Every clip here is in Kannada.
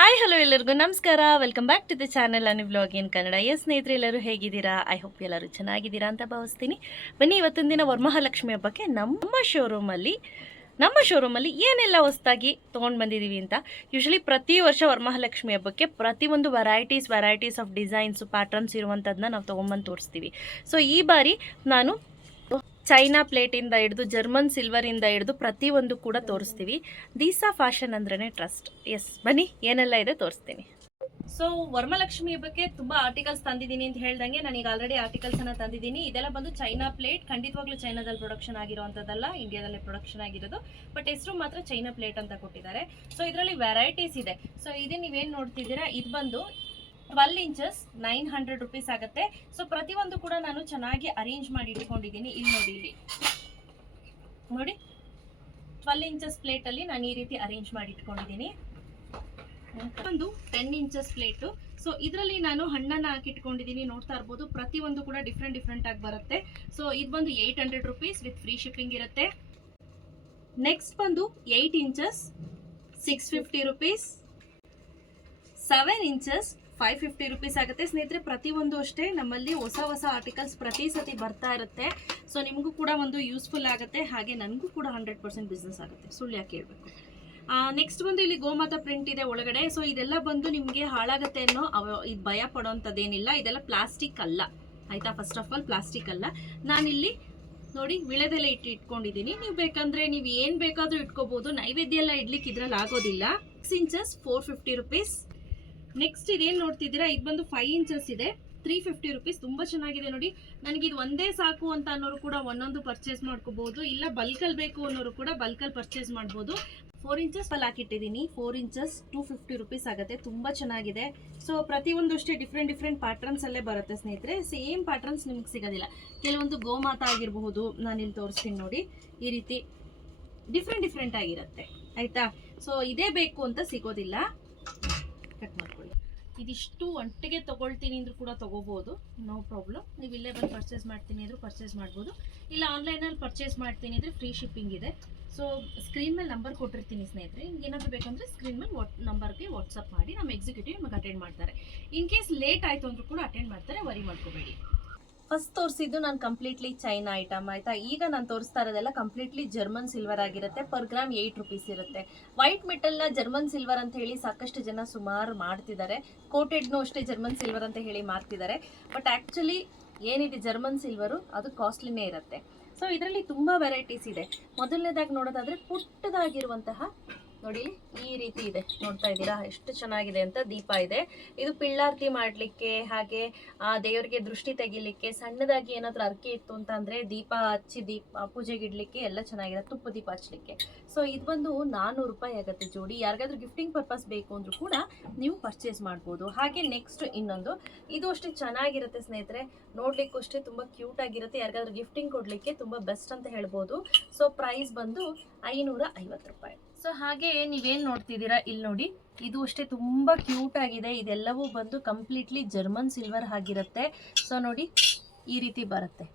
ಹಾಯ್ ಹಲೋ ಎಲ್ಲರಿಗೂ ನಮಸ್ಕಾರ. Welcome back to the channel Anu vlog in Kannada. Yes ಸ್ನೇಹಿತರೆ, ಎಲ್ಲರೂ ಹೇಗಿದ್ದೀರಾ? ಐ ಹೋಪ್ ಎಲ್ಲರೂ ಚೆನ್ನಾಗಿದ್ದೀರಾ ಅಂತ ಭಾವಿಸ್ತೀನಿ. ಬನ್ನಿ, ಇವತ್ತಿನ ದಿನ ವರಮಹಾಲಕ್ಷ್ಮಿ ಹಬ್ಬಕ್ಕೆ ನಮ್ಮ ಶೋರೂಮಲ್ಲಿ ನಮ್ಮ ಶೋರೂಮಲ್ಲಿ ಏನೆಲ್ಲ ಹೊಸ್ತಾಗಿ ತೊಗೊಂಡು ಬಂದಿದ್ದೀವಿ ಅಂತ. ಯೂಶಲಿ ಪ್ರತಿ ವರ್ಷ ವರಮಹಾಲಕ್ಷ್ಮಿ ಹಬ್ಬಕ್ಕೆ ಪ್ರತಿಯೊಂದು varieties varieties of designs patterns ಇರುವಂಥದ್ದನ್ನ ನಾವು ತೊಗೊಂಬಂದು ತೋರಿಸ್ತೀವಿ. ಸೊ ಈ ಬಾರಿ ನಾನು ಚೈನಾ ಪ್ಲೇಟಿಂದ ಹಿಡಿದು ಜರ್ಮನ್ ಸಿಲ್ವರಿಂದ ಹಿಡಿದು ಪ್ರತಿಯೊಂದು ಕೂಡ ತೋರಿಸ್ತೀವಿ. ದೀಸಾ ಫ್ಯಾಷನ್ ಅಂದ್ರೇ ಟ್ರಸ್ಟ್ ಎಸ್ ಬನ್ನಿ, ಏನೆಲ್ಲ ಇದೆ ತೋರಿಸ್ತೀನಿ. ಸೊ ವರ್ಮಲಕ್ಷ್ಮಿ ಬಗ್ಗೆ ತುಂಬಾ ಆರ್ಟಿಕಲ್ಸ್ ತಂದಿದ್ದೀನಿ ಅಂತ ಹೇಳ್ದಂಗೆ ಈಗ ಆಲ್ರೆಡಿ ಆರ್ಟಿಕಲ್ಸ್ ಅನ್ನ ತಂದಿದ್ದೀನಿ. ಇದೆಲ್ಲ ಬಂದು ಚೈನಾ ಪ್ಲೇಟ್ ಖಂಡಿತವಾಗ್ಲೂ ಚೈನಾದಲ್ಲಿ ಪ್ರೊಡಕ್ಷನ್ ಆಗಿರುವಂತದ್ದಲ್ಲ ಇಂಡಿಯಾದಲ್ಲೇ ಪ್ರೊಡಕ್ಷನ್ ಆಗಿರೋದು. ಬಟ್ ಹೆಸರು ಮಾತ್ರ ಚೈನಾ ಪ್ಲೇಟ್ ಅಂತ ಕೊಟ್ಟಿದ್ದಾರೆ. ಸೊ ಇದರಲ್ಲಿ ವೆರೈಟೀಸ್ ಇದೆ. ಸೊ ಇದನ್ನ ನೀವೇನು ನೋಡ್ತಿದ್ದೀರಾ? ಇದು ಬಂದು twelve inches nine hundred rupees ಆಗುತ್ತೆ. ಸೊ ಪ್ರತಿಯೊಂದು ಕೂಡ ನಾನು ಚೆನ್ನಾಗಿ ಅರೇಂಜ್ ಮಾಡಿ ಇಟ್ಕೊಂಡಿದ್ದೀನಿ. ಇಲ್ಲಿ ನೋಡಿ ಇಲ್ಲಿ. ನೋಡಿ. ಟ್ವೆಲ್ ಇಂಚಸ್ ಪ್ಲೇಟಲ್ಲಿ ನಾನು ಈ ರೀತಿ ಅರೇಂಜ್ ಮಾಡಿ ಇಟ್ಕೊಂಡಿದ್ದೀನಿ. ಒಂದು ಟೆನ್ ಇಂಚಸ್ ಪ್ಲೇಟು ಸೊ ಇದರಲ್ಲಿ ನಾನು ಹಣ್ಣನ್ನು ಹಾಕಿಟ್ಕೊಂಡಿದ್ದೀನಿ ನೋಡ್ತಾ ಇರ್ಬೋದು, ಪ್ರತಿಯೊಂದು ಕೂಡ ಡಿಫ್ರೆಂಟ್ ಡಿಫ್ರೆಂಟ್ ಆಗಿ ಬರುತ್ತೆ. ಸೊ ಇದು ಬಂದು eight hundred rupees with free shipping ಇರುತ್ತೆ. ನೆಕ್ಸ್ಟ್ ಬಂದು eight inches six fifty rupees seven inches five fifty rupees ಆಗುತ್ತೆ. ಸ್ನೇಹಿತರೆ, ಪ್ರತಿಯೊಂದು ಅಷ್ಟೇ ನಮ್ಮಲ್ಲಿ ಹೊಸ ಹೊಸ ಆರ್ಟಿಕಲ್ಸ್ ಪ್ರತಿ ಸತಿ ಬರ್ತಾ ಇರುತ್ತೆ. ಸೊ ನಿಮಗೂ ಕೂಡ ಒಂದು ಯೂಸ್ಫುಲ್ ಆಗುತ್ತೆ. ಹಾಗೆ ನನಗೂ ಕೂಡ ಹಂಡ್ರೆಡ್ ಪರ್ಸೆಂಟ್ ಬಿಸ್ನೆಸ್ ಆಗುತ್ತೆ. ಸುಳ್ಳು ಯಾಕೆ ಹೇಳ್ಬೇಕು? ನೆಕ್ಸ್ಟ್ ಬಂದು ಇಲ್ಲಿ ಗೋಮಾತ ಪ್ರಿಂಟ್ ಇದೆ ಒಳಗಡೆ. ಸೊ ಇದೆಲ್ಲ ಬಂದು ನಿಮಗೆ ಹಾಳಾಗುತ್ತೆ ಅನ್ನೋ ಇದು ಭಯ ಪಡೋಂಥದ್ದೇನಿಲ್ಲ. ಇದೆಲ್ಲ ಪ್ಲಾಸ್ಟಿಕ್ ಅಲ್ಲ. ಆಯಿತಾ? ಫಸ್ಟ್ ಆಫ್ ಆಲ್ ಪ್ಲಾಸ್ಟಿಕ್ ಅಲ್ಲ. ನಾನಿಲ್ಲಿ ನೋಡಿ ವಿಳೆದೆಲ್ಲ ಇಟ್ಟು ಇಟ್ಕೊಂಡಿದ್ದೀನಿ. ನೀವು ಬೇಕಂದ್ರೆ ನೀವು ಏನು ಬೇಕಾದರೂ ಇಟ್ಕೋಬೋದು. ನೈವೇದ್ಯ ಎಲ್ಲ ಇಡ್ಲಿಕ್ಕೆ ಇದ್ರಲ್ಲಿ ಆಗೋದಿಲ್ಲ. Six inches four fifty rupees next ಇದೇನು ನೋಡ್ತಿದ್ದೀರಾ? ಇದು ಬಂದು ಫೈವ್ ಇಂಚಸ್ ಇದೆ. ತ್ರೀ ಫಿಫ್ಟಿ ರುಪೀಸ್ ತುಂಬ ಚೆನ್ನಾಗಿದೆ ನೋಡಿ. ನನಗೆ ಇದು ಒಂದೇ ಸಾಕು ಅಂತ ಅನ್ನೋರು ಕೂಡ ಒಂದೊಂದು ಪರ್ಚೇಸ್ ಮಾಡ್ಕೋಬಹುದು ಇಲ್ಲ ಬಲ್ಕಲ್ಲಿ ಬೇಕು ಅನ್ನೋರು ಕೂಡ ಬಲ್ಕಲ್ಲಿ ಪರ್ಚೇಸ್ ಮಾಡ್ಬೋದು. ಫೋರ್ ಇಂಚಸ್ ಅಲ್ಲಿ ಹಾಕಿಟ್ಟಿದ್ದೀನಿ. Four inches two fifty rupees ಆಗುತ್ತೆ. ತುಂಬ ಚೆನ್ನಾಗಿದೆ. ಸೊ ಪ್ರತಿಯೊಂದು ಅಷ್ಟೇ ಡಿಫ್ರೆಂಟ್ ಡಿಫ್ರೆಂಟ್ ಪ್ಯಾಟರ್ನ್ಸ್ ಅಲ್ಲೇ ಬರುತ್ತೆ ಸ್ನೇಹಿತರೆ. ಸೇಮ್ ಪ್ಯಾಟರ್ನ್ಸ್ ನಿಮ್ಗೆ ಸಿಗೋದಿಲ್ಲ. ಕೆಲವೊಂದು ಗೋಮಾತಾ ಆಗಿರಬಹುದು. ನಾನು ಇಲ್ಲಿ ತೋರಿಸ್ತೀನಿ ನೋಡಿ. ಈ ರೀತಿ ಡಿಫ್ರೆಂಟ್ ಡಿಫ್ರೆಂಟ್ ಆಗಿರುತ್ತೆ. ಆಯ್ತಾ? ಸೊ ಇದೇ ಬೇಕು ಅಂತ ಸಿಗೋದಿಲ್ಲ. ಕಟ್ ಮಾಡ್ಕೊಳ್ಳಿ. ಇದಿಷ್ಟು ಒಟ್ಟಿಗೆ ತಗೊಳ್ತೀನಿ ಅಂದ್ರೂ ಕೂಡ ತಗೋಬೋದು. ನೋ ಪ್ರಾಬ್ಲಮ್ ನೀವು ಇಲ್ಲೇ ಬಂದು ಪರ್ಚೇಸ್ ಮಾಡ್ತೀನಿ ಅಂದ್ರೂ ಪರ್ಚೇಸ್ ಮಾಡ್ಬೋದು. ಇಲ್ಲ ಆನ್ಲೈನಲ್ಲಿ ಪರ್ಚೇಸ್ ಮಾಡ್ತೀನಿ ಅಂದರೆ ಫ್ರೀ ಶಿಪ್ಪಿಂಗ್ ಇದೆ. ಸೊ ಸ್ಕ್ರೀನ್ ಮೇಲೆ ನಂಬರ್ ಕೊಟ್ಟಿರ್ತೀನಿ ಸ್ನೇಹಿತರೆ. ನಿಮ್ಗೆ ಏನಾದರೂ ಬೇಕಂದ್ರೆ ಸ್ಕ್ರೀನ್ ಮೇಲೆ ವಾಟ್ ನಂಬರ್ಗೆ ವಾಟ್ಸಪ್ ಮಾಡಿ. ನಮ್ಮ ಎಕ್ಸಿಕ್ಯೂಟಿವ್ ನಿಮಗೆ ಅಟೆಂಡ್ ಮಾಡ್ತಾರೆ. ಇನ್ ಕೇಸ್ ಲೇಟ್ ಆಯಿತು ಅಂದ್ರೂ ಕೂಡ ಅಟೆಂಡ್ ಮಾಡ್ತಾರೆ. ವರಿ ಮಾಡ್ಕೋಬೇಡಿ. ಫಸ್ಟ್ ತೋರಿಸಿದ್ದು ನಾನು ಕಂಪ್ಲೀಟ್ಲಿ ಚೈನಾ ಐಟಮ್ ಆಯಿತಾ? ಈಗ ನಾನು ತೋರಿಸ್ತಾ ಇರೋದೆಲ್ಲ ಕಂಪ್ಲೀಟ್ಲಿ ಜರ್ಮನ್ ಸಿಲ್ವರ್ ಆಗಿರುತ್ತೆ. ಪರ್ ಗ್ರಾಮ್ ಏಯ್ಟ್ ರುಪೀಸ್ ಇರುತ್ತೆ. ವೈಟ್ ಮೆಟಲ್ನ ಜರ್ಮನ್ ಸಿಲ್ವರ್ ಅಂತ ಹೇಳಿ ಸಾಕಷ್ಟು ಜನ ಸುಮಾರು ಮಾಡ್ತಿದ್ದಾರೆ. ಕೋಟೆಡ್ನು ಅಷ್ಟೇ ಜರ್ಮನ್ ಸಿಲ್ವರ್ ಅಂತ ಹೇಳಿ ಮಾರ್ತಿದ್ದಾರೆ ಬಟ್ ಆ್ಯಕ್ಚುಲಿ ಏನಿದೆ ಜರ್ಮನ್ ಸಿಲ್ವರು ಅದು ಕಾಸ್ಟ್ಲಿನೇ ಇರುತ್ತೆ. ಸೊ ಇದರಲ್ಲಿ ತುಂಬ ವೆರೈಟೀಸ್ ಇದೆ. ಮೊದಲನೇದಾಗಿ ನೋಡೋದಾದರೆ ಪುಟ್ಟದಾಗಿರುವಂತಹ ನೋಡಿ ಈ ರೀತಿ ಇದೆ. ನೋಡ್ತಾ ಇದ್ದೀರಾ? ಎಷ್ಟು ಚೆನ್ನಾಗಿದೆ ಅಂತ ದೀಪ ಇದೆ. ಇದು ಪಿಳ್ಳಾರ್ತಿ ಮಾಡಲಿಕ್ಕೆ, ಹಾಗೆ, ಆ, ದೇವರಿಗೆ ದೃಷ್ಟಿ ತೆಗಿಲಿಕ್ಕೆ, ಸಣ್ಣದಾಗಿ ಏನಾದರೂ ಅರ್ಕೆ ಇತ್ತು ಅಂತ ಅಂದ್ರೆ ದೀಪ ಹಚ್ಚಿ ದೀಪ, ಪೂಜೆಗೆ ಇಡ್ಲಿಕ್ಕೆ ಎಲ್ಲ ಚೆನ್ನಾಗಿದೆ, ತುಪ್ಪ ದೀಪ ಹಚ್ಚಲಿಕ್ಕೆ. ಸೊ ಇದು ಬಂದು ನಾನ್ನೂರು ರೂಪಾಯಿ ಆಗುತ್ತೆ ಜೋಡಿ. ಯಾರಿಗಾದ್ರೂ ಗಿಫ್ಟಿಂಗ್ ಪರ್ಪಸ್ ಬೇಕು ಅಂದ್ರೂ ಕೂಡ ನೀವು ಪರ್ಚೇಸ್ ಮಾಡ್ಬೋದು. ಹಾಗೆ ನೆಕ್ಸ್ಟ್ ಇನ್ನೊಂದು. ಇದು ಅಷ್ಟೇ ಚೆನ್ನಾಗಿರುತ್ತೆ ಸ್ನೇಹಿತರೆ. ನೋಡ್ಲಿಕ್ಕೂ ಅಷ್ಟೇ ತುಂಬಾ ಕ್ಯೂಟ್ ಆಗಿರುತ್ತೆ. ಯಾರಿಗಾದ್ರೂ ಗಿಫ್ಟಿಂಗ್ ಕೊಡ್ಲಿಕ್ಕೆ ತುಂಬಾ ಬೆಸ್ಟ್ ಅಂತ ಹೇಳ್ಬೋದು. ಸೊ ಪ್ರೈಸ್ ಬಂದು ಐನೂರ ಐವತ್ತು ರೂಪಾಯಿ. ಸೊ ಹಾಗೆ ನೀವೇನು ನೋಡ್ತಿದ್ದೀರಾ? ಇಲ್ಲಿ ನೋಡಿ. ಇದು ಅಷ್ಟೇ ತುಂಬಾ ಕ್ಯೂಟ್ ಆಗಿದೆ. ಇದೆಲ್ಲವೂ ಬಂದು ಕಂಪ್ಲೀಟ್ಲಿ ಜರ್ಮನ್ ಸಿಲ್ವರ್ ಆಗಿರುತ್ತೆ ಸೊ ನೋಡಿ, ಈ ರೀತಿ ಬರುತ್ತೆ.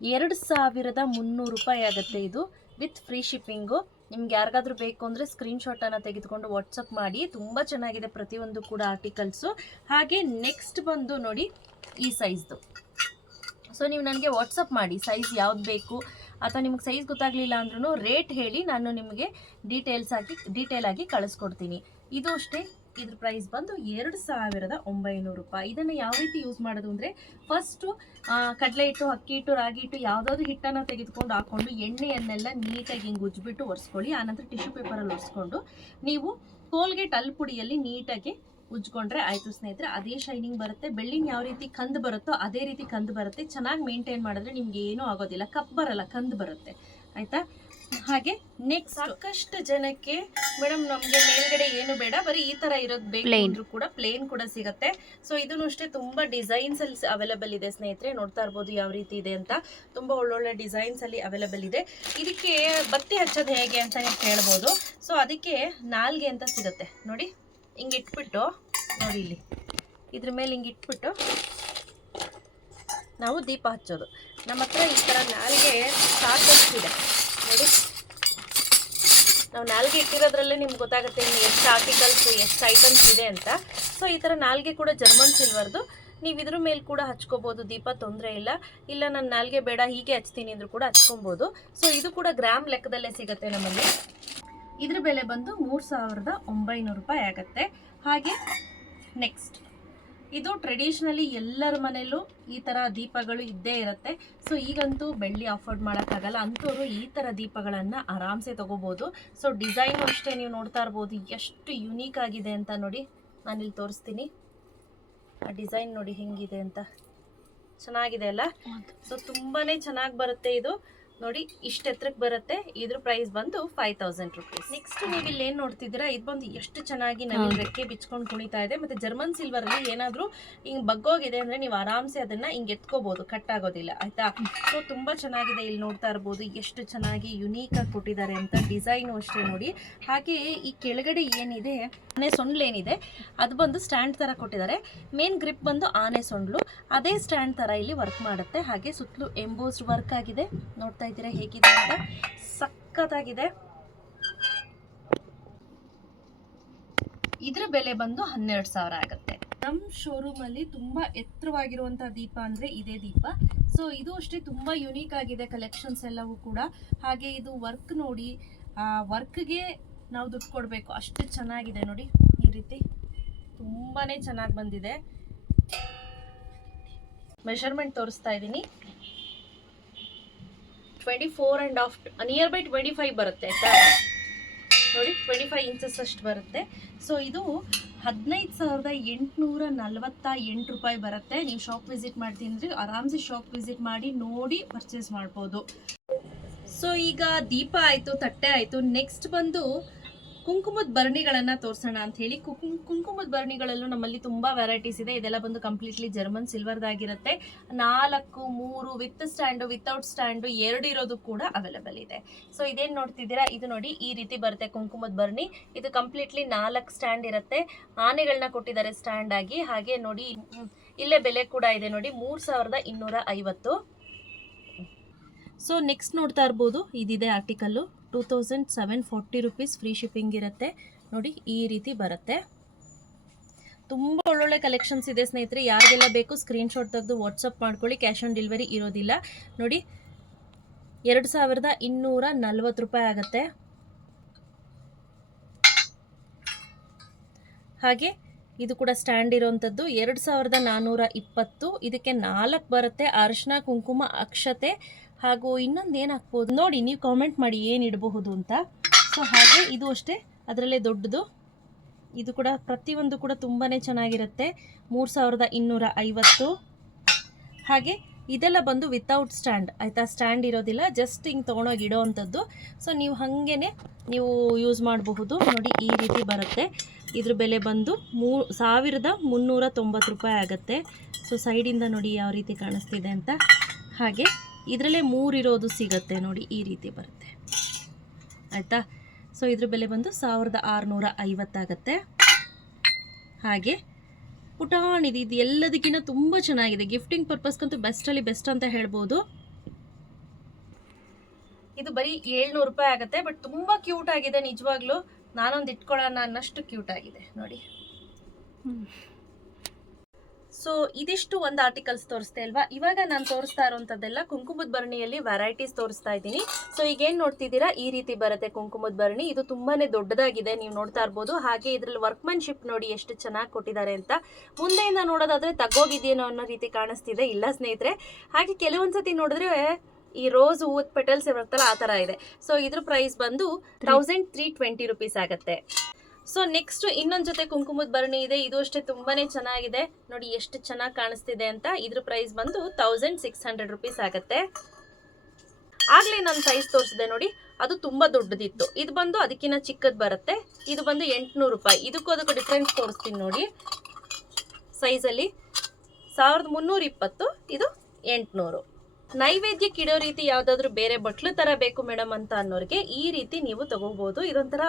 ಎರಡು ಸಾವಿರದ ಮುನ್ನೂರು ರೂಪಾಯಿ ಆಗುತ್ತೆ ಇದು. ವಿತ್ ಫ್ರೀ ಶಿಪ್ಪಿಂಗು ನಿಮ್ಗೆ ಯಾರಿಗಾದ್ರೂ ಬೇಕು ಅಂದರೆ ಸ್ಕ್ರೀನ್ಶಾಟನ್ನು ತೆಗೆದುಕೊಂಡು ವಾಟ್ಸಪ್ ಮಾಡಿ. ತುಂಬ ಚೆನ್ನಾಗಿದೆ ಪ್ರತಿಯೊಂದು ಕೂಡ ಆರ್ಟಿಕಲ್ಸು ಹಾಗೆ ನೆಕ್ಸ್ಟ್ ಬಂದು ನೋಡಿ, ಈ ಸೈಜ್ದು ಸೊ ನೀವು ನನಗೆ ವಾಟ್ಸಪ್ ಮಾಡಿ. ಸೈಜ್ ಯಾವ್ದು ಬೇಕು? ಅಥವಾ ನಿಮಗೆ ಸೈಜ್ ಗೊತ್ತಾಗಲಿಲ್ಲ ಅಂದ್ರೂ ರೇಟ್ ಹೇಳಿ ನಾನು ನಿಮಗೆ ಡೀಟೇಲ್ಸ್ ಆಗಿ ಡೀಟೇಲ್ ಆಗಿ ಕಳಿಸ್ಕೊಡ್ತೀನಿ. ಇದು ಅಷ್ಟೇ, ಇದ್ರ ಪ್ರೈಸ್ ಬಂದು ಎರಡು ಸಾವಿರದ ಒಂಬೈನೂರು ರೂಪಾಯಿ. ಇದನ್ನು ಯಾವ ರೀತಿ ಯೂಸ್ ಮಾಡೋದು ಅಂದರೆ ಫಸ್ಟು ಕಡಲೆ ಹಿಟ್ಟು, ಅಕ್ಕಿ ಹಿಟ್ಟು, ರಾಗಿ ಹಿಟ್ಟು ಯಾವುದಾದ್ರು ಹಿಟ್ಟನ್ನು ತೆಗೆದುಕೊಂಡು ಹಾಕ್ಕೊಂಡು ಎಣ್ಣೆಯನ್ನೆಲ್ಲ ನೀಟಾಗಿ ಹಿಂಗೆ ಉಜ್ಜಿಬಿಟ್ಟು ಒರೆಸ್ಕೊಳ್ಳಿ. ಆನಂತರ ಟಿಶ್ಯೂ ಪೇಪರಲ್ಲಿ ಒರೆಸ್ಕೊಂಡು ನೀವು ಕೋಲ್ಗೇಟ್ ಅಲ್ಪುಡಿಯಲ್ಲಿ ನೀಟಾಗಿ ಉಜ್ಕೊಂಡ್ರೆ ಆಯಿತು ಸ್ನೇಹಿತರೆ. ಅದೇ ಶೈನಿಂಗ್ ಬರುತ್ತೆ. ಬೆಳ್ಳಿನ ಯಾವ ರೀತಿ ಕಂದು ಬರುತ್ತೋ ಅದೇ ರೀತಿ ಕಂದು ಬರುತ್ತೆ. ಚೆನ್ನಾಗಿ ಮೇಂಟೈನ್ ಮಾಡಿದ್ರೆ ನಿಮ್ಗೆ ಏನೂ ಆಗೋದಿಲ್ಲ. ಕಪ್ ಬರಲ್ಲ ಕಂದು ಬರುತ್ತೆ. ಆಯ್ತಾ? ಹಾಗೆ ನೆಕ್ಸ್ಟ್ ಸಾಕಷ್ಟು ಜನಕ್ಕೆ ಮೇಡಮ್ ನಮಗೆ ಮೇಲ್ಗಡೆ ಏನು ಬೇಡ. ಬರೀ ಈ ತರ ಇರೋದು ಬೇಕು ಕೂಡ ಪ್ಲೇನ್ ಕೂಡ ಸಿಗುತ್ತೆ. ಸೊ ಇದನ್ನು ಅಷ್ಟೇ ತುಂಬಾ ಡಿಸೈನ್ಸ್ ಅಲ್ಲಿ ಅವೈಲಬಲ್ ಇದೆ ಸ್ನೇಹಿತರೆ. ನೋಡ್ತಾ ಇರ್ಬೋದು ಯಾವ ರೀತಿ ಇದೆ ಅಂತ. ತುಂಬಾ ಒಳ್ಳೊಳ್ಳೆ ಡಿಸೈನ್ಸ್ ಅಲ್ಲಿ ಅವೈಲಬಲ್ ಇದೆ. ಇದಕ್ಕೆ ಬತ್ತಿ ಹಚ್ಚೋದು ಹೇಗೆ ಅಂತ ನೀವು ಕೇಳ್ಬೋದು. ಸೊ ಅದಕ್ಕೆ ನಾಲ್ಗೆ ಅಂತ ಸಿಗುತ್ತೆ. ನೋಡಿ. ಹಿಂಗೆ ಇಟ್ಬಿಟ್ಟು, ನೋಡಿ ಇಲ್ಲಿ. ಇದ್ರ ಮೇಲೆ ಹಿಂಗೆ ಇಟ್ಬಿಟ್ಟು ನಾವು ದೀಪ ಹಚ್ಚೋದು. ನಮ್ಮ ಹತ್ರ ಈ ಥರ ನಾಲ್ಗೆ ಸಾಕಷ್ಟಿದೆ ನೋಡಿ. ನಾವು ನಾಲ್ಗೆ ಇಟ್ಟಿರೋದ್ರಲ್ಲೇ ನಿಮ್ಗೆ ಗೊತ್ತಾಗುತ್ತೆ ಇನ್ನು ಎಷ್ಟು ಆರ್ಟಿಕಲ್ಸ್ ಎಷ್ಟು ಐಟಮ್ಸ್ ಇದೆ ಅಂತ. ಸೊ ಈ ಥರ ನಾಲ್ಗೆ ಕೂಡ ಜರ್ಮನ್ ಸಿಲ್ವರ್ದು ನೀವು ಇದ್ರ ಮೇಲೆ ಕೂಡ ಹಚ್ಕೋಬೋದು, ದೀಪ ತೊಂದರೆ ಇಲ್ಲ. ಇಲ್ಲ, ನಾನು ನಾಲ್ಗೆ ಬೇಡ, ಹೀಗೆ ಹಚ್ತೀನಿ ಅಂದರೂ ಕೂಡ ಹಚ್ಕೊಬೋದು. ಸೊ ಇದು ಕೂಡ ಗ್ರಾಮ್ ಲೆಕ್ಕದಲ್ಲೇ ಸಿಗುತ್ತೆ ನಮ್ಮಲ್ಲಿ. ಇದ್ರ ಬೆಲೆ ಬಂದು ಮೂರು ಸಾವಿರದ ಒಂಬೈನೂರು ರೂಪಾಯಿ ಆಗುತ್ತೆ. ಹಾಗೆ ನೆಕ್ಸ್ಟ್ ಇದು ಟ್ರೆಡಿಷ್ನಲಿ ಎಲ್ಲರ ಮನೆಯಲ್ಲೂ ಈ ಥರ ದೀಪಗಳು ಇದ್ದೇ ಇರುತ್ತೆ. ಸೊ ಈಗಂತೂ ಬೆಳ್ಳಿ ಅಫೋರ್ಡ್ ಮಾಡೋಕ್ಕಾಗಲ್ಲ ಅಂಥವ್ರು ಈ ಥರ ದೀಪಗಳನ್ನು ಆರಾಮ್ಸೆ ತೊಗೋಬೋದು. ಸೊ ಡಿಸೈನು ಅಷ್ಟೇ ನೀವು ನೋಡ್ತಾ ಇರ್ಬೋದು. ಎಷ್ಟು ಯುನೀಕ್ ಆಗಿದೆ ಅಂತ ನೋಡಿ ನಾನಿಲ್ಲಿ ತೋರಿಸ್ತೀನಿ. ಆ ಡಿಸೈನ್ ನೋಡಿ ಹೆಂಗಿದೆ ಅಂತ. ಚೆನ್ನಾಗಿದೆ ಅಲ್ಲ? ಸೊ ತುಂಬಾ ಚೆನ್ನಾಗಿ ಬರುತ್ತೆ ಇದು. ನೋಡಿ ಇಷ್ಟು ಎತ್ತರಕ್ಕೆ ಬರುತ್ತೆ. ಇದ್ರ ಪ್ರೈಸ್ ಬಂದು ಫೈವ್ ತೌಸಂಡ್ ರುಪೀಸ್ ನೆಕ್ಸ್ಟ್ ನೀವು ಇಲ್ಲಿ ಏನ್ ನೋಡ್ತಿದ್ದೀರಾ? ಇದು ಬಂದು ಎಷ್ಟು ಚೆನ್ನಾಗಿ ನಮಗೆ ರೆಕ್ಕೆ ಬಿಚ್ಕೊಂಡು ಕುಣಿತಾ ಇದೆ. ಮತ್ತೆ ಜರ್ಮನ್ ಸಿಲ್ವರ್ ಅಲ್ಲಿ ಏನಾದರೂ ಹಿಂಗ್ ಬಗ್ಗೋಗಿದೆ ಅಂದ್ರೆ ನೀವು ಆರಾಮ್ಸೆ ಅದನ್ನ ಹಿಂಗ್ ಎತ್ಕೋಬಹುದು ಕಟ್ ಆಗೋದಿಲ್ಲ ಆಯ್ತಾ? ಸೊ ತುಂಬಾ ಚೆನ್ನಾಗಿದೆ ಇಲ್ಲಿ ನೋಡ್ತಾ ಇರ್ಬೋದು. ಎಷ್ಟು ಚೆನ್ನಾಗಿ ಯುನೀಕ್ ಆಗಿ ಕೊಟ್ಟಿದ್ದಾರೆ ಅಂತ ಡಿಸೈನು ಅಷ್ಟೇ ನೋಡಿ. ಹಾಗೆ ಈ ಕೆಳಗಡೆ ಏನಿದೆ? ಆನೆ ಸೊಂಡ್ಲು ಏನಿದೆ? ಅದು ಬಂದು ಸ್ಟ್ಯಾಂಡ್ ತರ ಕೊಟ್ಟಿದ್ದಾರೆ. ಮೇನ್ ಗ್ರಿಪ್ ಬಂದು ಆನೆ ಸೊಂಡ್ಲು. ಅದೇ ಸ್ಟ್ಯಾಂಡ್ ತರ ಇಲ್ಲಿ ವರ್ಕ್ ಮಾಡುತ್ತೆ. ಹಾಗೆ ಸುತ್ತಲೂ ಎಂಬೋಸ್ಡ್ ವರ್ಕ್ ಆಗಿದೆ. ನೋಡ್ತಾ ಇದ್ದೀರಾ ಹೇಗಿದೆ ಅಂತ ಸಖತ್ತಾಗಿದೆ. ಇದ್ರ ಬೆಲೆ ಬಂದು ಹನ್ನೆರಡು ಸಾವಿರ ಆಗುತ್ತೆ. ನಮ್ಮ ಶೋರೂಮ್ ಅಲ್ಲಿ ತುಂಬಾ ಎತ್ತರವಾಗಿರುವಂತಹ ದೀಪ ಅಂದ್ರೆ ಇದೇ ದೀಪ. ಸೊ ಇದು ಅಷ್ಟೇ ತುಂಬಾ ಯುನೀಕ್ ಆಗಿದೆ ಕಲೆಕ್ಷನ್ಸ್ ಎಲ್ಲವೂ ಕೂಡ. ಹಾಗೆ ಇದು ವರ್ಕ್ ನೋಡಿ, ಆ ವರ್ಕ್ಗೆ ನಾವು ದುಡ್ಡು ಕೊಡಬೇಕು. ಅಷ್ಟು ಚೆನ್ನಾಗಿದೆ ನೋಡಿ ಈ ರೀತಿ. ತುಂಬಾನೇ ಚೆನ್ನಾಗಿ ಬಂದಿದೆ. ಮೆಷರ್ಮೆಂಟ್ ತೋರಿಸ್ತಾ ಇದ್ದೀನಿ. Twenty four and half nearby twenty five ಬರುತ್ತೆ ಸರ್ ನೋಡಿ ಟ್ವೆಂಟಿ ಫೈವ್ ಇಂಚಸ್ ಅಷ್ಟು ಬರುತ್ತೆ. ಸೊ ಇದು ಹದಿನೈದು ಸಾವಿರದ ಎಂಟುನೂರ ನಲವತ್ತ ಎಂಟು ರೂಪಾಯಿ ಬರುತ್ತೆ. ನೀವು ಶಾಪ್ ವಿಸಿಟ್ ಮಾಡ್ತೀನಿ ಆರಾಮ್ಸೆ ಶಾಪ್ ವಿಸಿಟ್ ಮಾಡಿ, ನೋಡಿ ಪರ್ಚೇಸ್ ಮಾಡ್ಬೋದು. ಸೊ ಈಗ ದೀಪ ಆಯಿತು, ತಟ್ಟೆ ಆಯಿತು. ನೆಕ್ಸ್ಟ್ ಬಂದು ಕುಂಕುಮದ ಬರ್ನಿಗಳನ್ನು ತೋರಿಸೋಣ ಅಂತ ಹೇಳಿ ಕುಂಕುಮ ಕುಂಕುಮದ ಬರ್ನಿಗಳಲ್ಲೂ ನಮ್ಮಲ್ಲಿ ತುಂಬಾ ವೆರೈಟೀಸ್ ಇದೆ. ಇದೆಲ್ಲ ಬಂದು ಕಂಪ್ಲೀಟ್ಲಿ ಜರ್ಮನ್ ಸಿಲ್ವರ್ದಾಗಿರುತ್ತೆ ನಾಲ್ಕು, ಮೂರು ವಿತ್ ಸ್ಟ್ಯಾಂಡು ವಿತೌಟ್ ಸ್ಟ್ಯಾಂಡು ಎರಡು ಇರೋದು ಕೂಡ ಅವೈಲೇಬಲ್ ಇದೆ. ಸೊ ಇದೇನು ನೋಡ್ತಿದ್ದೀರಾ? ಇದು ನೋಡಿ ಈ ರೀತಿ ಬರುತ್ತೆ ಕುಂಕುಮದ ಬರ್ನಿ ಇದು ಕಂಪ್ಲೀಟ್ಲಿ ನಾಲ್ಕು ಸ್ಟ್ಯಾಂಡ್ ಇರುತ್ತೆ. ಆನೆಗಳನ್ನ ಕೊಟ್ಟಿದ್ದಾರೆ ಸ್ಟ್ಯಾಂಡ್ ಆಗಿ. ಹಾಗೆ ನೋಡಿ ಇಲ್ಲೇ ಬೆಲೆ ಕೂಡ ಇದೆ ನೋಡಿ. ಮೂರು ಸಾವಿರದ ಇನ್ನೂರ ಐವತ್ತು. ಸೊ ನೆಕ್ಸ್ಟ್ ನೋಡ್ತಾ ಇರ್ಬೋದು. ಇದಿದೆ article two thousand seven forty rupees free shipping ಇರುತ್ತೆ. ನೋಡಿ, ಈ ರೀತಿ ಬರುತ್ತೆ. ತುಂಬ ಒಳ್ಳೊಳ್ಳೆ ಕಲೆಕ್ಷನ್ಸ್ ಇದೆ ಸ್ನೇಹಿತರೆ. ಯಾರಿಗೆಲ್ಲ ಬೇಕು ಸ್ಕ್ರೀನ್ಶಾಟ್ ತೆಗೆದು ವಾಟ್ಸಪ್ ಮಾಡ್ಕೊಳ್ಳಿ. ಕ್ಯಾಶ್ ಆನ್ ಡೆಲಿವರಿ ಇರೋದಿಲ್ಲ. ನೋಡಿ, ಎರಡು ಸಾವಿರದ ಇನ್ನೂರ ನಲ್ವತ್ತು ರೂಪಾಯಿ ಆಗುತ್ತೆ. ಹಾಗೆ, ಇದು ಕೂಡ ಸ್ಟ್ಯಾಂಡ್ ಇರೋವಂಥದ್ದು ಎರಡು ಸಾವಿರದ ನಾನ್ನೂರ ಇಪ್ಪತ್ತು, ಇದಕ್ಕೆ ನಾಲ್ಕು ಬರುತ್ತೆ. ಅರಿಶಿನ, ಕುಂಕುಮ, ಅಕ್ಷತೆ ಹಾಗೂ ಇನ್ನೊಂದು ಏನಾಗ್ಬೋದು ನೋಡಿ, ನೀವು ಕಾಮೆಂಟ್ ಮಾಡಿ ಏನು ಇಡಬಹುದು ಅಂತ. ಸೊ ಹಾಗೆ ಇದು ಅಷ್ಟೇ. ಅದರಲ್ಲೇ ದೊಡ್ಡದು. ಇದು ಕೂಡ ಪ್ರತಿಯೊಂದು ಕೂಡ ತುಂಬಾ ಚೆನ್ನಾಗಿರುತ್ತೆ. ಮೂರು ಸಾವಿರದ ಇನ್ನೂರ ಐವತ್ತು. ಹಾಗೆ ಇದೆಲ್ಲ ಬಂದು ವಿತೌಟ್ ಸ್ಟ್ಯಾಂಡ್ ಆಯಿತಾ? ಸ್ಟ್ಯಾಂಡ್ ಇರೋದಿಲ್ಲ. ಜಸ್ಟ್ ಹಿಂಗೆ ತೊಗೊಂಡೋಗಿ ಇಡೋ ಅಂಥದ್ದು ಸೊ ನೀವು ಹಾಗೇ ನೀವು ಯೂಸ್ ಮಾಡಬಹುದು. ನೋಡಿ, ಈ ರೀತಿ ಬರುತ್ತೆ. ಇದ್ರ ಬೆಲೆ ಬಂದು ಮೂ, ಸಾವಿರದ ಮುನ್ನೂರ ತೊಂಬತ್ತು ರೂಪಾಯಿ ಆಗುತ್ತೆ. ಸೊ ಸೈಡಿಂದ ನೋಡಿ ಯಾವ ರೀತಿ ಕಾಣಿಸ್ತಿದೆ ಅಂತ. ಹಾಗೆ ಇದರಲ್ಲೇ ಮೂರಿರೋದು ಸಿಗುತ್ತೆ ನೋಡಿ ಈ ರೀತಿ ಬರುತ್ತೆ. ಆಯಿತಾ? ಸೊ ಇದ್ರ ಬೆಲೆ ಬಂದು ಸಾವಿರದ ಆರುನೂರ ಐವತ್ತಾಗತ್ತೆ. ಹಾಗೆ ಪುಟಾಣ್ ಇದು ಎಲ್ಲದಕ್ಕಿಂತ ತುಂಬ ಚೆನ್ನಾಗಿದೆ. ಗಿಫ್ಟಿಂಗ್ ಪರ್ಪಸ್ಗಂತೂ ಬೆಸ್ಟಲ್ಲಿ ಬೆಸ್ಟ್ ಅಂತ ಹೇಳ್ಬೋದು. ಇದು ಬರೀ ಏಳ್ನೂರು ರೂಪಾಯಿ ಆಗುತ್ತೆ ಬಟ್ ತುಂಬ ಕ್ಯೂಟ್ ಆಗಿದೆ ನಿಜವಾಗ್ಲೂ. ನಾನೊಂದು ಇಟ್ಕೊಳ್ಳೋಣ ಅನ್ನಷ್ಟು ಕ್ಯೂಟ್ ಆಗಿದೆ. ನೋಡಿ. ಸೊ ಇದಿಷ್ಟು ಒಂದು ಆರ್ಟಿಕಲ್ಸ್ ತೋರಿಸ್ತೆ ಅಲ್ವಾ? ಇವಾಗ ನಾನು ತೋರಿಸ್ತಾ ಇರೋಂಥದ್ದೆಲ್ಲ ಕುಂಕುಮದ ಭರಣಿಯಲ್ಲಿ ವೆರೈಟೀಸ್ ತೋರಿಸ್ತಾ ಇದ್ದೀನಿ. ಸೊ ಈಗ ಏನು ನೋಡ್ತಿದ್ದೀರಾ? ಈ ರೀತಿ ಬರುತ್ತೆ ಕುಂಕುಮದ ಭರಣಿ ಇದು ತುಂಬಾನೇ ದೊಡ್ಡದಾಗಿದೆ ನೀವು ನೋಡ್ತಾ ಇರ್ಬೋದು. ಹಾಗೆ ಇದ್ರಲ್ಲಿ ವರ್ಕ್ಮನ್ಶಿಪ್ ನೋಡಿ ಎಷ್ಟು ಚೆನ್ನಾಗಿ ಕೊಟ್ಟಿದ್ದಾರೆ ಅಂತ. ಮುಂದೆಯಿಂದ ನೋಡೋದಾದ್ರೆ ತಗೋಗಿದೆಯೇನೋ ಅನ್ನೋ ರೀತಿ ಕಾಣಿಸ್ತಿದೆ ಇಲ್ಲ ಸ್ನೇಹಿತರೆ. ಹಾಗೆ ಕೆಲವೊಂದ್ಸತಿ ನೋಡಿದ್ರೆ ಈ ರೋಸ್ ಹೂವದ ಪೆಟಲ್ಸ್ ಇರುತ್ತಲ್ಲ ಆ ಥರ ಇದೆ. ಸೊ ಇದ್ರ ಪ್ರೈಸ್ ಬಂದು ತೌಸಂಡ್ ತ್ರೀ ಟ್ವೆಂಟಿ ರುಪೀಸ್ ಆಗುತ್ತೆ. ಸೊ ನೆಕ್ಸ್ಟ್ ಇನ್ನೊಂದ್ ಜೊತೆ ಕುಂಕುಮದ ಭರಣಿ ಇದೆ. ಇದು ಅಷ್ಟೇ ತುಂಬಾನೇ ಚೆನ್ನಾಗಿದೆ. ನೋಡಿ, ಎಷ್ಟು ಚೆನ್ನಾಗಿ ಕಾಣಿಸ್ತಿದೆ ಅಂತ ಇದ್ರ ಪ್ರೈಸ್ ಬಂದು ತೌಸಂಡ್ ಸಿಕ್ಸ್ ಹಂಡ್ರೆಡ್ ರುಪೀಸ್ ಆಗುತ್ತೆ. ಆಗ್ಲೇ ನಾನು ಸೈಜ್ ತೋರಿಸಿದೆ ನೋಡಿ. ಅದು ತುಂಬಾ ದೊಡ್ಡದಿತ್ತು. ಇದು ಬಂದು ಅದಕ್ಕಿಂತ ಚಿಕ್ಕದ್ ಬರುತ್ತೆ. ಇದು ಬಂದು ಎಂಟುನೂರು ರೂಪಾಯಿ. ಇದಕ್ಕೂ ಅದಕ್ಕೂ ಡಿಫ್ರೆನ್ಸ್ ತೋರಿಸ್ತೀನಿ ನೋಡಿ. ಸೈಜಲ್ಲಿ ಸಾವಿರದ ಮುನ್ನೂರ ಇಪ್ಪತ್ತು, ಇದು ಎಂಟುನೂರು. ನೈವೇದ್ಯಕ್ಕೆ ಇಡೋ ರೀತಿ ಯಾವ್ದಾದ್ರು ಬೇರೆ ಬಟ್ಲು ತರ ಬೇಕು ಮೇಡಮ್ ಅಂತ ಅನ್ನೋರಿಗೆ ಈ ರೀತಿ ನೀವು ತಗೋಬಹುದು ಇದೊಂಥರ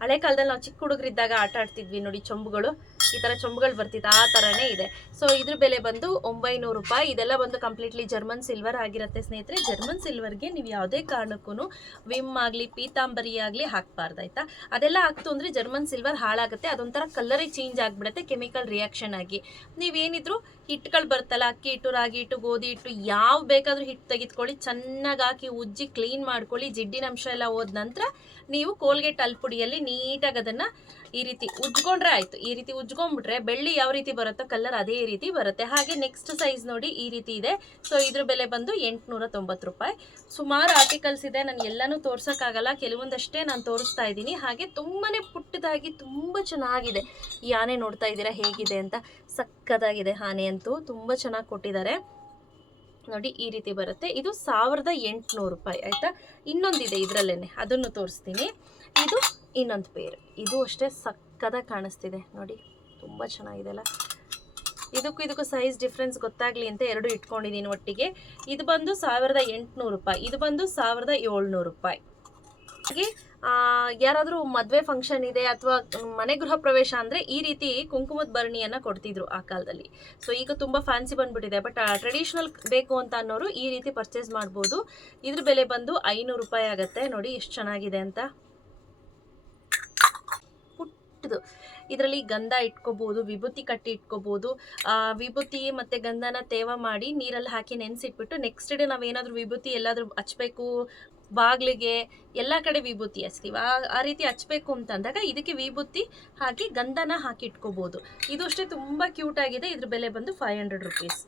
ಹಳೆ ಕಾಲದಲ್ಲಿ ನಾವು ಚಿಕ್ಕ ಹುಡುಗರಿದ್ದಾಗ ಆಟ ಆಡ್ತಿದ್ವಿ ನೋಡಿ ಚೊಂಬುಗಳು. ಈ ತರ ಚೊಂಬುಗಳು ಬರ್ತಿತ್ತು. ಆ ತರನೇ ಇದೆ. ಸೊ ಇದ್ರ ಬೆಲೆ ಬಂದು ಒಂಬೈನೂರು ರೂಪಾಯಿ. ಇದೆಲ್ಲ ಬಂದು ಕಂಪ್ಲೀಟ್ಲಿ ಜರ್ಮನ್ ಸಿಲ್ವರ್ ಆಗಿರುತ್ತೆ ಸ್ನೇಹಿತರೆ. ಜರ್ಮನ್ ಸಿಲ್ವರ್ಗೆ ನೀವು ಯಾವುದೇ ಕಾರಣಕ್ಕೂ ವಿಮ್ ಆಗಲಿ, ಪೀತಾಂಬರಿ ಆಗಲಿ ಹಾಕ್ಬಾರ್ದು ಆಯ್ತಾ? ಅದೆಲ್ಲ ಹಾಕ್ತು ಅಂದ್ರೆ ಜರ್ಮನ್ ಸಿಲ್ವರ್ ಹಾಳಾಗುತ್ತೆ. ಅದೊಂಥರ ಕಲರೇ ಚೇಂಜ್ ಆಗಿಬಿಡುತ್ತೆ ಕೆಮಿಕಲ್ ರಿಯಾಕ್ಷನ್ ಆಗಿ. ನೀವೇನಿದ್ರು ಹಿಟ್ಗಳು ಬರ್ತಲ್ಲ, ಅಕ್ಕಿ ಹಿಟ್ಟು, ರಾಗಿ ಹಿಟ್ಟು, ಗೋಧಿ ಹಿಟ್ಟು, ಯಾವ ಬೇಕಾದ್ರೂ ಹಿಟ್ಟು ತೆಗೆದುಕೊಳ್ಳಿ ಚೆನ್ನಾಗಿ ಹಾಕಿ ಉಜ್ಜಿ ಕ್ಲೀನ್ ಮಾಡ್ಕೊಳ್ಳಿ, ಜಿಡ್ಡಿನ ಅಂಶ ಎಲ್ಲ ಹೋದ ನಂತರ ನೀವು ಕೋಲ್ಗೇಟ್ ಅಲ್ಪುಡಿಯಲ್ಲಿ ನೀಟಾಗಿ ಅದನ್ನು ಈ ರೀತಿ ಉಜ್ಕೊಂಡ್ರೆ ಆಯಿತು. ಈ ರೀತಿ ಉಜ್ಕೊಂಡ್ಬಿಟ್ರೆ ಬೆಳ್ಳಿ ಯಾವ ರೀತಿ ಬರುತ್ತೋ ಕಲರ್ ಅದೇ ರೀತಿ ಬರುತ್ತೆ. ಹಾಗೆ ನೆಕ್ಸ್ಟ್ ಸೈಜ್ ನೋಡಿ ಈ ರೀತಿ ಇದೆ. ಸೊ ಇದ್ರ ಬೆಲೆ ಬಂದು ಎಂಟುನೂರ ತೊಂಬತ್ತು ರೂಪಾಯಿ. ಸುಮಾರು ಆರ್ಟಿಕಲ್ಸ್ ಇದೆ, ನಾನು ಎಲ್ಲನೂ ತೋರ್ಸೋಕ್ಕಾಗಲ್ಲ. ಕೆಲವೊಂದಷ್ಟೇ ನಾನು ತೋರಿಸ್ತಾ ಇದ್ದೀನಿ. ಹಾಗೆ ತುಂಬಾನೇ ಪುಟ್ಟದಾಗಿ ತುಂಬ ಚೆನ್ನಾಗಿದೆ. ಈ ಆನೆ ನೋಡ್ತಾ ಇದ್ದೀರಾ ಹೇಗಿದೆ ಅಂತ? ಸಕ್ಕದಾಗಿದೆ ಆನೆ ಅಂತೂ. ತುಂಬ ಚೆನ್ನಾಗಿ ಕೊಟ್ಟಿದ್ದಾರೆ. ನೋಡಿ ಈ ರೀತಿ ಬರುತ್ತೆ. ಇದು ಸಾವಿರದ ಎಂಟುನೂರು ರೂಪಾಯಿ, ಆಯಿತಾ? ಇನ್ನೊಂದಿದೆ ಇದರಲ್ಲೇ ಅದನ್ನು ತೋರಿಸ್ತೀನಿ. ಇದು ಇನ್ನೊಂದು ಪೇರ್ ಇದು ಅಷ್ಟೇ ಸಕ್ಕದಾಗಿ ಕಾಣಿಸ್ತಿದೆ. ನೋಡಿ, ತುಂಬ ಚೆನ್ನಾಗಿದೆ ಅಲ್ಲ? ಇದಕ್ಕೂ ಇದಕ್ಕೂ ಸೈಜ್ ಡಿಫ್ರೆನ್ಸ್ ಗೊತ್ತಾಗ್ಲಿ ಅಂತ ಎರಡು ಇಟ್ಕೊಂಡಿದ್ದೀನಿ ಒಟ್ಟಿಗೆ. ಇದು ಬಂದು ಸಾವಿರದ ರೂಪಾಯಿ, ಇದು ಬಂದು ಸಾವಿರದ ರೂಪಾಯಿ. ಹಾಗೆ ಯಾರಾದರೂ ಮದುವೆ ಫಂಕ್ಷನ್ ಇದೆ ಅಥವಾ ಮನೆ ಗೃಹ ಪ್ರವೇಶ ಅಂದರೆ ಈ ರೀತಿ ಕುಂಕುಮದ ಭರಣಿಯನ್ನು ಕೊಡ್ತಿದ್ರು ಆ ಕಾಲದಲ್ಲಿ. ಸೊ ಈಗ ತುಂಬ ಫ್ಯಾನ್ಸಿ ಬಂದ್ಬಿಟ್ಟಿದೆ. ಬಟ್ ಟ್ರೆಡಿಷ್ನಲ್ ಬೇಕು ಅಂತ ಅನ್ನೋರು ಈ ರೀತಿ ಪರ್ಚೇಸ್ ಮಾಡ್ಬೋದು. ಇದ್ರ ಬೆಲೆ ಬಂದು ಐನೂರು ರೂಪಾಯಿ ಆಗುತ್ತೆ. ನೋಡಿ ಎಷ್ಟು ಚೆನ್ನಾಗಿದೆ ಅಂತ. ಪುಟ್ಟದು. ಇದರಲ್ಲಿ ಗಂಧ ಇಟ್ಕೋಬಹುದು ವಿಭೂತಿ ಕಟ್ಟಿ ಇಟ್ಕೋಬಹುದು ಆ, ವಿಭೂತಿ ಮತ್ತೆ ಗಂಧನ ತೇವ ಮಾಡಿ ನೀರಲ್ಲಿ ಹಾಕಿ ನೆನೆಸಿಟ್ಬಿಟ್ಟು ನೆಕ್ಸ್ಟ್ ಡೇ ನಾವೇನಾದ್ರೂ ವಿಭೂತಿ ಎಲ್ಲಾದ್ರೂ ಹಚ್ಬೇಕು ಬಾಗ್ಲಿಗೆ ಎಲ್ಲ ಕಡೆ ವಿಭೂತಿ ಹಚ್ತೀವಿ. ಆ ಆ ರೀತಿ ಹಚ್ಬೇಕು ಅಂತಂದಾಗ ಇದಕ್ಕೆ ವಿಭೂತಿ ಹಾಕಿ ಗಂಧನ ಹಾಕಿ ಇದು ಅಷ್ಟೇ ತುಂಬಾ ಕ್ಯೂಟ್ ಆಗಿದೆ. ಇದ್ರ ಬೆಲೆ ಬಂದು ಫೈವ್ ಹಂಡ್ರೆಡ್ ರುಪೀಸ್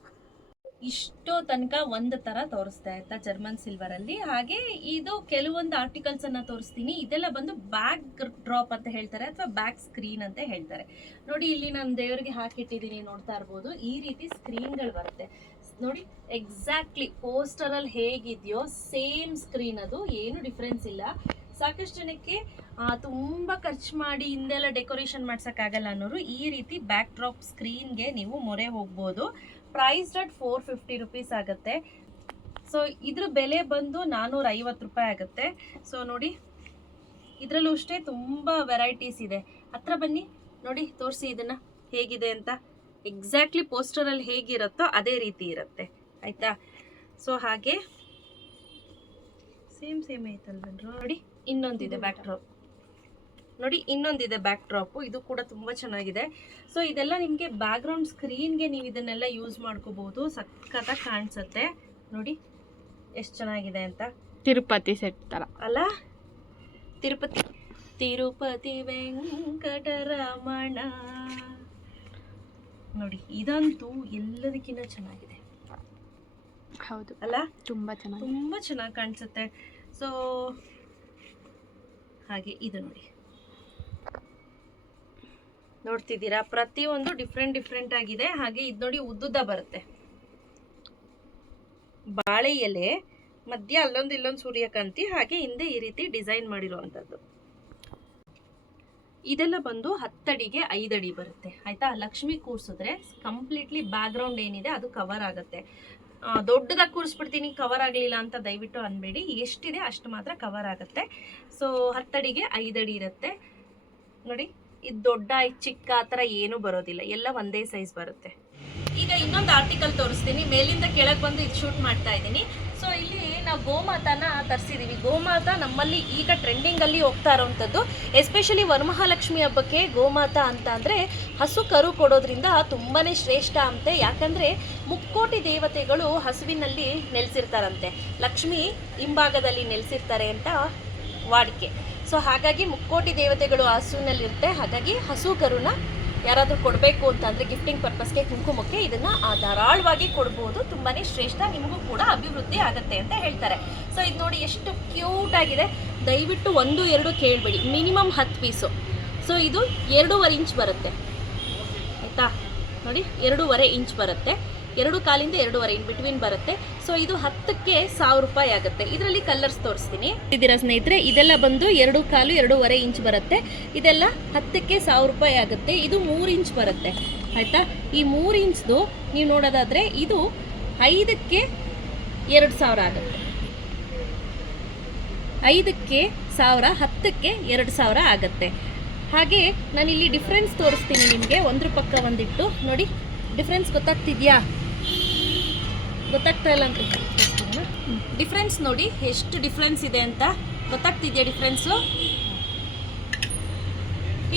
ಇಷ್ಟೋ ತನಕ ಒಂದು ತರ ತೋರಿಸ್ತಾ ಇರ್ತಾ ಜರ್ಮನ್ ಸಿಲ್ವರ್ ಅಲ್ಲಿ. ಹಾಗೆ ಇದು ಕೆಲವೊಂದು ಆರ್ಟಿಕಲ್ಸ್ ಅನ್ನ ತೋರಿಸ್ತೀನಿ. ಇದೆಲ್ಲ ಬಂದು ಬ್ಯಾಕ್ ಡ್ರಾಪ್ ಅಂತ ಹೇಳ್ತಾರೆ ಅಥವಾ ಬ್ಯಾಕ್ ಸ್ಕ್ರೀನ್ ಅಂತ ಹೇಳ್ತಾರೆ. ನೋಡಿ, ಇಲ್ಲಿ ನಾನು ದೇವರಿಗೆ ಹಾಕಿಟ್ಟಿದ್ದೀನಿ ನೋಡ್ತಾ ಇರ್ಬೋದು. ಈ ರೀತಿ ಸ್ಕ್ರೀನ್ಗಳು ಬರುತ್ತೆ. ನೋಡಿ ಎಕ್ಸಾಕ್ಟ್ಲಿ ಪೋಸ್ಟರ್ ಅಲ್ಲಿ ಹೇಗಿದೆಯೋ ಸೇಮ್ ಸ್ಕ್ರೀನ್ ಅದು, ಏನು ಡಿಫ್ರೆನ್ಸ್ ಇಲ್ಲ. ಸಾಕಷ್ಟು ಜನಕ್ಕೆ ತುಂಬ ಖರ್ಚು ಮಾಡಿ ಹಿಂದೆಲ್ಲ ಡೆಕೋರೇಷನ್ ಮಾಡ್ಸಕ್ಕಾಗಲ್ಲ ಅನ್ನೋರು ಈ ರೀತಿ ಬ್ಯಾಕ್ ಡ್ರಾಪ್ ಸ್ಕ್ರೀನ್ಗೆ ನೀವು ಮೊರೆ ಹೋಗ್ಬೋದು. Price at four fifty rupees ಆಗುತ್ತೆ. ಸೊ ಇದ್ರ ಬೆಲೆ ಬಂದು ನಾನ್ನೂರ ಐವತ್ತು ರೂಪಾಯಿ ಆಗುತ್ತೆ. ಸೊ ನೋಡಿ, ಇದರಲ್ಲೂ ಅಷ್ಟೇ ತುಂಬ ವೆರೈಟೀಸ್ ಇದೆ. ಹತ್ರ ಬನ್ನಿ, ನೋಡಿ, ತೋರಿಸಿ ಇದನ್ನ ಹೇಗಿದೆ ಅಂತ. ಎಕ್ಸಾಕ್ಟ್ಲಿ ಪೋಸ್ಟರಲ್ಲಿ ಹೇಗಿರುತ್ತೋ ಅದೇ ರೀತಿ ಇರುತ್ತೆ. ಆಯ್ತಾ? ಸೊ ಹಾಗೆ. ಸೇಮ್ ಸೇಮ್ ಐತಲ್ವ ನೋಡಿ ಇನ್ನೊಂದಿದೆ ಬ್ಯಾಕ್ ಡ್ರಾಪ್ ನೋಡಿ ಇನ್ನೊಂದಿದೆ ಬ್ಯಾಕ್ ಡ್ರಾಪು ಇದು ಕೂಡ ತುಂಬ ಚೆನ್ನಾಗಿದೆ. ಸೊ ಇದೆಲ್ಲ ನಿಮಗೆ ಬ್ಯಾಕ್ಗ್ರೌಂಡ್ ಸ್ಕ್ರೀನ್ಗೆ ನೀವು ಇದನ್ನೆಲ್ಲ ಯೂಸ್ ಮಾಡ್ಕೋಬಹುದು ಸಖತ್ತಾಗಿ ಕಾಣಿಸುತ್ತೆ. ನೋಡಿ ಎಷ್ಟು ಚೆನ್ನಾಗಿದೆ ಅಂತ. ತಿರುಪತಿ ಸೆಟ್ ಥರ ಅಲ್ಲ? ತಿರುಪತಿ ತಿರುಪತಿ ವೆಂಕಟರಮಣ. ನೋಡಿ ಇದಂತೂ ಎಲ್ಲದಕ್ಕಿಂತ ಚೆನ್ನಾಗಿದೆ. ಹೌದು. ಅಲ್ಲ? ತುಂಬಾ ಚೆನ್ನಾಗಿ ತುಂಬಾ ಚೆನ್ನಾಗಿ ಕಾಣಿಸುತ್ತೆ. ಸೊ ಹಾಗೆ ಇದು ನೋಡಿ. ನೋಡ್ತಿದ್ದೀರಾ? ಪ್ರತಿಯೊಂದು ಡಿಫ್ರೆಂಟ್ ಡಿಫ್ರೆಂಟ್ ಆಗಿದೆ. ಹಾಗೆ ಇದು ನೋಡಿ ಉದ್ದುದ್ದ ಬರುತ್ತೆ. ಬಾಳೆ ಎಲೆ ಮಧ್ಯ ಅಲ್ಲೊಂದು ಇಲ್ಲೊಂದು ಸೂರ್ಯಕಾಂತಿ ಹಾಗೆ ಹಿಂದೆ ಈ ರೀತಿ ಡಿಸೈನ್ ಮಾಡಿರುವಂಥದ್ದು ಇದೆಲ್ಲ ಬಂದು ಹತ್ತಡಿಗೆ ಐದಡಿ ಬರುತ್ತೆ. ಆಯ್ತಾ? ಲಕ್ಷ್ಮಿ ಕೂರಿಸಿದ್ರೆ ಕಂಪ್ಲೀಟ್ಲಿ ಬ್ಯಾಕ್ಗ್ರೌಂಡ್ ಏನಿದೆ ಅದು ಕವರ್ ಆಗುತ್ತೆ. ದೊಡ್ಡದಾಗಿ ಕೂರಿಸ್ಬಿಡ್ತೀನಿ ಕವರ್ ಆಗಲಿಲ್ಲ ಅಂತ ದಯವಿಟ್ಟು ಅನ್ಬೇಡಿ. ಎಷ್ಟಿದೆ ಅಷ್ಟು ಮಾತ್ರ ಕವರ್ ಆಗುತ್ತೆ. ಸೊ ಹತ್ತಡಿಗೆ ಐದಡಿ ಇರುತ್ತೆ. ನೋಡಿ, ಇದು ದೊಡ್ಡ ಚಿಕ್ಕ, ಆ ಥರ ಏನೂ ಬರೋದಿಲ್ಲ. ಎಲ್ಲ ಒಂದೇ ಸೈಜ್ ಬರುತ್ತೆ. ಈಗ ಇನ್ನೊಂದು ಆರ್ಟಿಕಲ್ ತೋರಿಸ್ತೀನಿ. ಮೇಲಿಂದ ಕೆಳಗೆ ಬಂದು ಇದು ಶೂಟ್ ಮಾಡ್ತಾ ಇದ್ದೀನಿ. ನಾವು ಗೋಮಾತಾನ ತರಿಸಿದ್ದೀವಿ ಗೋಮಾತಾ ನಮ್ಮಲ್ಲಿ ಈಗ ಟ್ರೆಂಡಿಂಗಲ್ಲಿ ಹೋಗ್ತಾ ಇರೋವಂಥದ್ದು ಎಸ್ಪೆಷಲಿ ವರಮಹಾಲಕ್ಷ್ಮಿ ಹಬ್ಬಕ್ಕೆ ಗೋಮಾತಾ ಅಂತ ಅಂದರೆ ಹಸು ಕರು ಕೊಡೋದ್ರಿಂದ ತುಂಬಾ ಶ್ರೇಷ್ಠ ಅಂತೆ. ಯಾಕಂದರೆ ಮುಕ್ಕೋಟಿ ದೇವತೆಗಳು ಹಸುವಿನಲ್ಲಿ ನೆಲೆಸಿರ್ತಾರಂತೆ. ಲಕ್ಷ್ಮಿ ಹಿಂಭಾಗದಲ್ಲಿ ನೆಲೆಸಿರ್ತಾರೆ ಅಂತ ವಾಡಿಕೆ. ಸೊ ಹಾಗಾಗಿ ಮುಕ್ಕೋಟಿ ದೇವತೆಗಳು ಹಸುವಿನಲ್ಲಿರುತ್ತೆ. ಹಾಗಾಗಿ ಹಸು ಕರುನ ಯಾರಾದರೂ ಕೊಡಬೇಕು ಅಂತಂದರೆ ಗಿಫ್ಟಿಂಗ್ ಪರ್ಪಸ್ಗೆ ಕುಂಕುಮಕ್ಕೆ ಇದನ್ನು ಧಾರಾಳವಾಗಿ ಕೊಡ್ಬೋದು. ತುಂಬಾ ಶ್ರೇಷ್ಠ, ನಿಮಗೂ ಕೂಡ ಅಭಿವೃದ್ಧಿ ಆಗುತ್ತೆ ಅಂತ ಹೇಳ್ತಾರೆ. ಸೊ ಇದು ನೋಡಿ ಎಷ್ಟು ಕ್ಯೂಟ್ ಆಗಿದೆ. ದಯವಿಟ್ಟು ಒಂದು, ಎರಡು ಕೇಳಬೇಡಿ. ಮಿನಿಮಮ್ ಹತ್ತು ಪೀಸು ಸೊ ಇದು ಎರಡೂವರೆ ಇಂಚ್ ಬರುತ್ತೆ. ಆಯಿತಾ? ನೋಡಿ, ಎರಡೂವರೆ ಇಂಚ್ ಬರುತ್ತೆ. ಎರಡು ಕಾಲಿಂದ ಎರಡೂವರೆ ಇನ್ ಬಿಟ್ವೀನ್ ಬರುತ್ತೆ. ಸೊ ಇದು ಹತ್ತಕ್ಕೆ ಸಾವಿರ ರೂಪಾಯಿ ಆಗುತ್ತೆ. ಇದರಲ್ಲಿ ಕಲರ್ಸ್ ತೋರಿಸ್ತೀನಿ. ಇದ್ದೀರಾ ಸ್ನೇಹಿತರೆ, ಇದೆಲ್ಲ ಬಂದು ಎರಡು ಕಾಲು ಎರಡೂವರೆ ಇಂಚ್ ಬರುತ್ತೆ. ಇದೆಲ್ಲ ಹತ್ತಕ್ಕೆ ಸಾವಿರ ರೂಪಾಯಿ ಆಗುತ್ತೆ. ಇದು ಮೂರು ಇಂಚ್ ಬರುತ್ತೆ. ಆಯಿತಾ? ಈ ಮೂರು ಇಂಚ್ದು ನೀವು ನೋಡೋದಾದರೆ ಇದು ಐದಕ್ಕೆ ಎರಡು ಸಾವಿರ ಆಗುತ್ತೆ. ಐದಕ್ಕೆ ಸಾವಿರ, ಹತ್ತಕ್ಕೆ ಎರಡು ಸಾವಿರ ಆಗುತ್ತೆ. ಹಾಗೆ ನಾನಿಲ್ಲಿ ಡಿಫ್ರೆನ್ಸ್ ತೋರಿಸ್ತೀನಿ ನಿಮಗೆ. ಒಂದ್ರ ಪಕ್ಕ ಒಂದಿಟ್ಟು. ನೋಡಿ ಡಿಫ್ರೆನ್ಸ್ ಗೊತ್ತಾಗ್ತಿದ್ಯಾ? ಗೊತ್ತಾಗ್ತಾ ಇಲ್ಲ ಅಂತ ಡಿಫ್ರೆನ್ಸ್ ನೋಡಿ, ಎಷ್ಟು ಡಿಫ್ರೆನ್ಸ್ ಇದೆ ಅಂತ ಗೊತ್ತಾಗ್ತಿದ್ಯಾ ಡಿಫ್ರೆನ್ಸು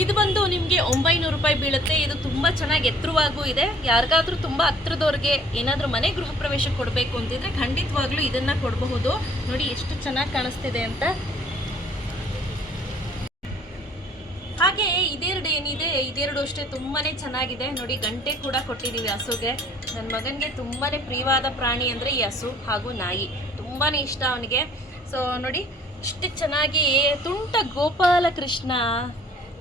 ಇದು ಬಂದು ನಿಮಗೆ ಒಂಬೈನೂರು ರೂಪಾಯಿ ಬೀಳುತ್ತೆ. ಇದು ತುಂಬ ಚೆನ್ನಾಗಿ ಎತ್ತರವಾಗೂ ಇದೆ. ಯಾರಿಗಾದ್ರೂ ತುಂಬ ಹತ್ರದವ್ರಿಗೆ ಏನಾದರೂ ಮನೆ ಗೃಹ ಪ್ರವೇಶ ಕೊಡಬೇಕು ಅಂತಿದ್ರೆ ಖಂಡಿತವಾಗ್ಲೂ ಇದನ್ನ ಕೊಡಬಹುದು. ನೋಡಿ, ಎಷ್ಟು ಚೆನ್ನಾಗಿ ಕಾಣಿಸ್ತಿದೆ ಅಂತ. ಹಾಗೆ ಇದೆರಡು ಏನಿದೆ. ಇದೆರಡು ಅಷ್ಟೇ ತುಂಬಾನೇ ಚೆನ್ನಾಗಿದೆ. ನೋಡಿ, ಗಂಟೆ ಕೂಡ ಕೊಟ್ಟಿದ್ದೀವಿ ಹಸುಗೆ. ನನ್ನ ಮಗನಿಗೆ ತುಂಬಾ ಪ್ರಿಯವಾದ ಪ್ರಾಣಿ ಅಂದರೆ ಈ ಹಸು ಹಾಗೂ ನಾಯಿ. ತುಂಬಾ ಇಷ್ಟ ಅವನಿಗೆ. ಸೊ ನೋಡಿ, ಇಷ್ಟು ಚೆನ್ನಾಗಿ ತುಂಟ ಗೋಪಾಲಕೃಷ್ಣ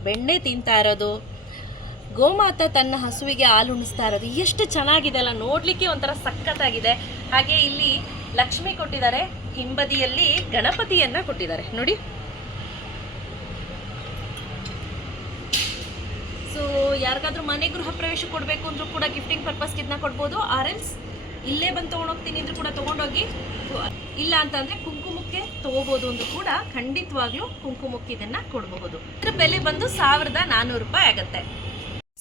ಬೆಣ್ಣೆ ತಿಂತಾ ಇರೋದು, ಗೋಮಾತ ತನ್ನ ಹಸುವಿಗೆ ಹಾಲು ಉಣಿಸ್ತಾ ಇರೋದು, ಎಷ್ಟು ಚೆನ್ನಾಗಿದೆ ಅಲ್ಲ. ನೋಡ್ಲಿಕ್ಕೆ ಒಂಥರ ಸಖತ್ತಾಗಿದೆ. ಹಾಗೆ ಇಲ್ಲಿ ಲಕ್ಷ್ಮಿ ಕೊಟ್ಟಿದ್ದಾರೆ, ಹಿಂಬದಿಯಲ್ಲಿ ಗಣಪತಿಯನ್ನ ಕೊಟ್ಟಿದ್ದಾರೆ. ನೋಡಿ. ಸೊ ಯಾರಿಗಾದ್ರೂ ಮನೆ ಗೃಹ ಪ್ರವೇಶ ಕೊಡಬೇಕು ಅಂದ್ರೂ ಕೂಡ ಗಿಫ್ಟಿಂಗ್ ಪರ್ಪಸ್ಗೆ ಇದನ್ನ ಕೊಡ್ಬೋದು. ಆರ್ ಎಲ್ಸ್ ಇಲ್ಲೇ ಬಂದು ತೊಗೊಂಡೋಗ್ತೀನಿ ಅಂದ್ರೂ ಕೂಡ ತೊಗೊಂಡೋಗಿ ಇಲ್ಲ ಅಂತಂದರೆ ಕುಂಕುಮಕ್ಕೆ ತೊಗೋಬೋದು ಅಂದ್ರೂ ಕೂಡ ಖಂಡಿತವಾಗ್ಲೂ ಕುಂಕುಮಕ್ಕೆ ಇದನ್ನ ಕೊಡಬಹುದು. ಇದ್ರ ಬೆಲೆ ಬಂದು ಸಾವಿರದ ನಾನ್ನೂರು ರೂಪಾಯಿ ಆಗುತ್ತೆ.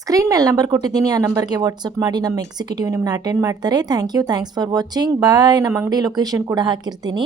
ಸ್ಕ್ರೀನ್ ಮೇಲೆ ನಂಬರ್ ಕೊಟ್ಟಿದ್ದೀನಿ. ಆ ನಂಬರ್ಗೆ ವಾಟ್ಸಪ್ ಮಾಡಿ. ನಮ್ಮ ಎಕ್ಸಿಕ್ಯೂಟಿವ್ ನಿಮ್ಮನ್ನ ಅಟೆಂಡ್ ಮಾಡ್ತಾರೆ. Thank you thanks for watching bye ನಮ್ಮ ಅಂಗಡಿ ಲೊಕೇಶನ್ ಕೂಡ ಹಾಕಿರ್ತೀನಿ.